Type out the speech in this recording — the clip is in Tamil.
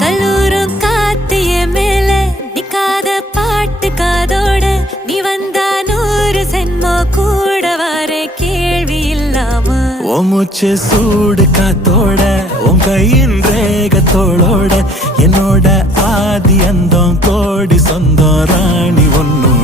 கல்லூரும் காத்திய மேல நிக்காத பாட்டு காதோட நீ வந்தா 100 சென்மோ கூட வர கேள்வி இல்லாம உன் மூச்சு சூடு காத்தோட உன் கையின் ரேகத்தோளோட என்னோட ஆதி அந்தம் கோடி சொந்தம் ராணி ஒன்னும்